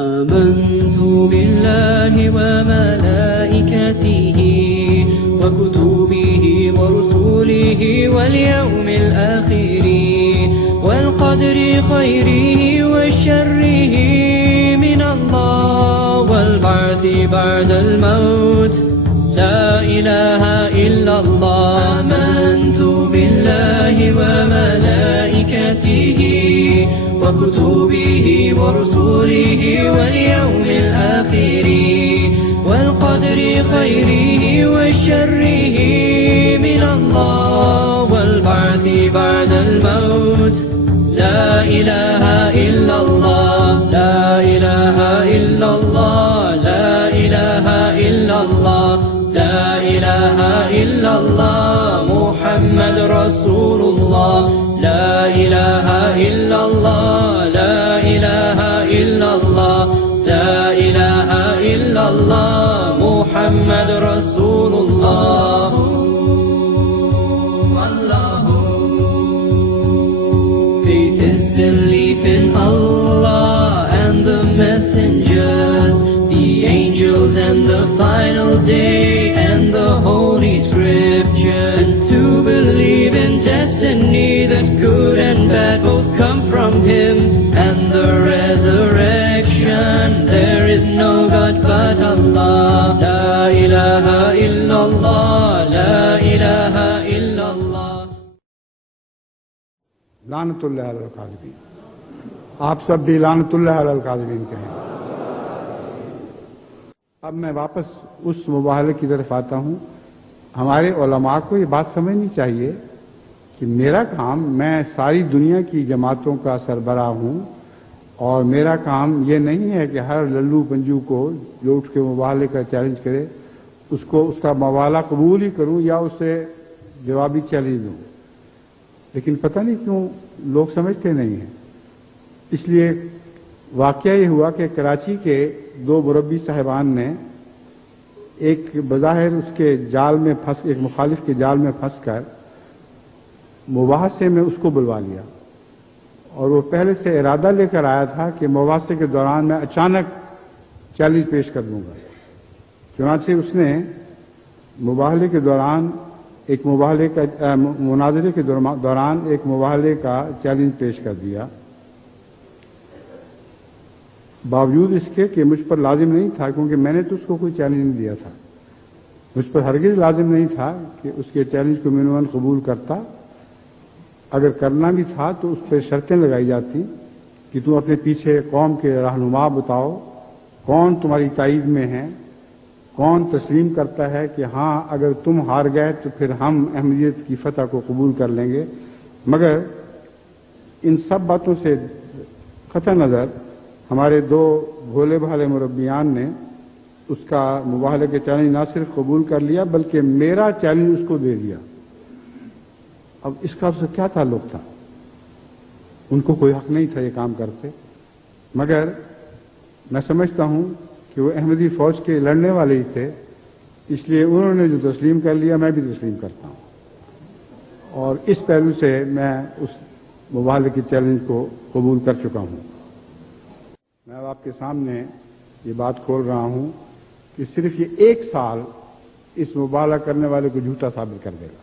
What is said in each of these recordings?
آمنت بالله وملائكته وكتبه ورسله واليوم الآخر والقدر خيره وشره من الله والبعث بعد الموت لا إله إلا الله. آمنت بالله وملائكته وكتبه ورسله واليوم الآخر والقدر خيره وشره من الله والبعث بعد الموت لا إله إلا الله. لا إله إلا الله. لا إله إلا الله. لا إله إلا الله محمد رسول الله. لا إله إلا الله. لا إله إلا الله. لا إله إلا الله محمد رسول الله. Faith is belief in Allah and the messengers, the angels and the final day and the holy scriptures, to believe in destiny that good and bad both come from Him, and the resurrection. There is no God but Allah. La ilaha illallah. La ilaha illallah. लानतुल्लाह अलल काज़िबीन। आप सब भी लानतुल्लाह अलल काज़िबीन कहें। अब मैं वापस उस मुबाहले की तरफ आता हूं। हमारे उलमा को ये बात समझनी चाहिए कि मेरा काम, मैं सारी दुनिया की जमातों का सरबराह हूं और मेरा काम ये नहीं है कि हर लल्लू पंजू को जो उठ के मुबाहले का चैलेंज करे उसको उसका मुबाहला कबूल ही करूं या उससे जवाबी चैलेंज दूं। लेकिन पता नहीं क्यों लोग समझते नहीं हैं। इसलिए वाकया ये हुआ कि कराची के दो मुरब्बी साहिबान ने एक बज़ाहिर उसके जाल में फंस, एक मुखालिफ के जाल में फंसकर मुबाहसे में उसको बुलवा लिया और वो पहले से इरादा लेकर आया था कि मुबाहसे के दौरान मैं अचानक चैलेंज पेश कर दूंगा। चुनांचे उसने मुबाहले के दौरान एक मुबाहले का मुनाज़रे के दौरान एक मुबाहले का चैलेंज पेश कर दिया, बावजूद इसके कि मुझ पर लाजिम नहीं था, क्योंकि मैंने तो उसको कोई चैलेंज नहीं दिया था। मुझ पर हरगिज़ लाजिम नहीं था कि उसके चैलेंज को मिनवन कबूल करता। अगर करना भी था तो उस पर शर्तें लगाई जाती कि तुम अपने पीछे कौम के रहनुमा बताओ, कौन तुम्हारी ताईद में है, कौन तस्लीम करता है कि हाँ अगर तुम हार गए तो फिर हम अहमियत की फतह को कबूल कर लेंगे। मगर इन सब बातों से कतई नज़र हमारे दो भोले भाले मुरब्बियान ने उसका मुबाहले के चैलेंज ना सिर्फ कबूल कर लिया बल्कि मेरा चैलेंज उसको दे दिया। अब इसका उससे क्या ताल्लुक था? उनको कोई हक नहीं था ये काम करते, मगर मैं समझता हूं कि वो अहमदी फौज के लड़ने वाले ही थे, इसलिए उन्होंने जो तस्लीम कर लिया मैं भी तस्लीम करता हूं। और इस पहलू से मैं उस मुबाहले के चैलेंज को कबूल कर चुका हूं। मैं अब आपके सामने ये बात खोल रहा हूं कि सिर्फ ये एक साल इस मुबाहला करने वाले को झूठा साबित कर देगा।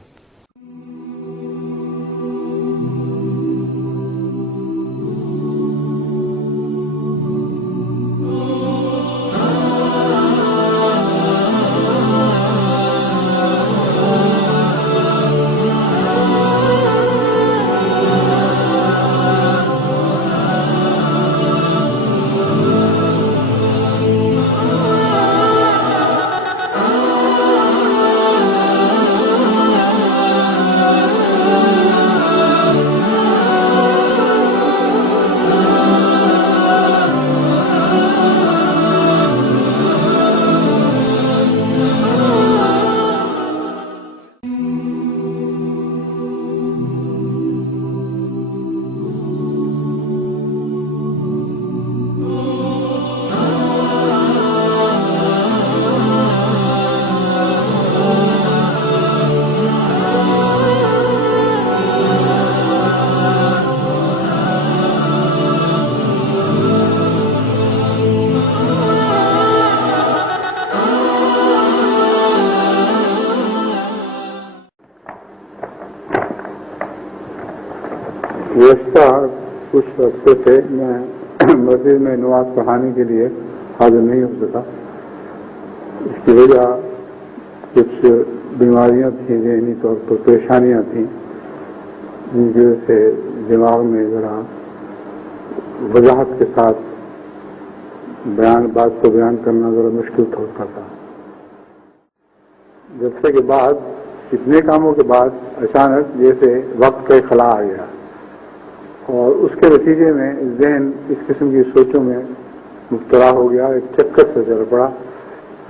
हफ्ते से मैं मस्जिद में नमाज पढ़ाने के लिए हाजिर नहीं हो सका। इसकी वजह कुछ बीमारियां थी, ज़हनी तौर पर परेशानियां थी, जिनकी वजह से दिमाग में जरा वजाहत के साथ बात को बयान करना जरा मुश्किल होता था। जलसे के बाद, इतने कामों के बाद अचानक जैसे वक्त का खला आ गया और उसके नतीजे में जहन इस किस्म की सोचों में मुब्तला हो गया, एक चक्कर से चल पड़ा,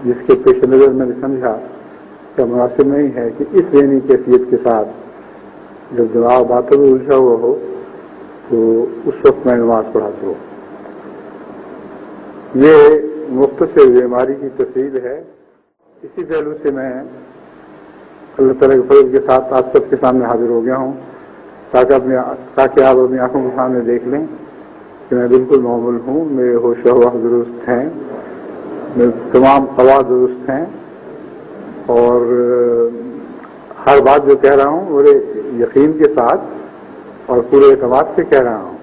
जिसके पेश नज़र मैंने समझा कि मुनासिब नहीं है कि इस जहनी कैफियत के साथ जब दिमाग बातों में उलझा हुआ हो तो उस वक्त मैं नमाज पढ़ाता हूँ। ये मुख्तसर बीमारी की तफसील है। इसी पहलू से मैं अल्लाह ताला के फजल के साथ आप सबके सामने हाजिर हो गया हूँ ताकि आप अपनी आंखों के सामने देख लें कि मैं बिल्कुल मामूल हूँ, मेरे होश हवा दुरुस्त हैं, मेरे तमाम ख़वात दुरुस्त हैं और हर बात जो कह रहा हूँ बड़े यकीन के साथ और पूरे एतमाद से कह रहा हूँ।